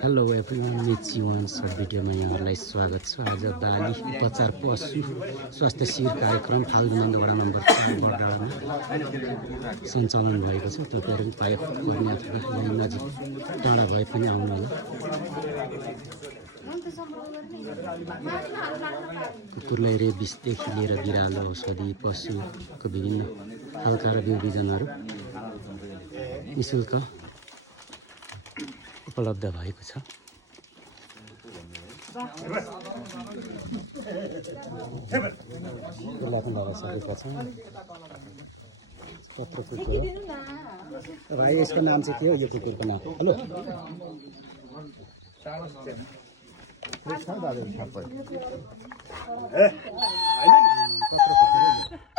Hello everyone, Mechi once भिडियोमा यहाँहरूलाई स्वागत छ। आज बाली उपचार पशु स्वास्थ्य शिविर कार्यक्रम फाल्गुनन्द वडा नम्बर 4 बडडाँडामा सञ्चालन भएको छ। तपाईँहरू उपाय गर्ने अथवा यहाँ नजिक टाढा भए पनि आउनुहोला। कुकुरलाई रेबिसदेखि लिएर बिरालो औषधि, पशुको विभिन्न खालका र बिउबिजनहरू निःशुल्क उपलब्ध भएको छ। लगाइसकेका छौँ। कत्रो कुकुर हो भाइ? यसको नाम चाहिँ के हो? यो कुकुरको नाम हेलो कत्रो कुकुर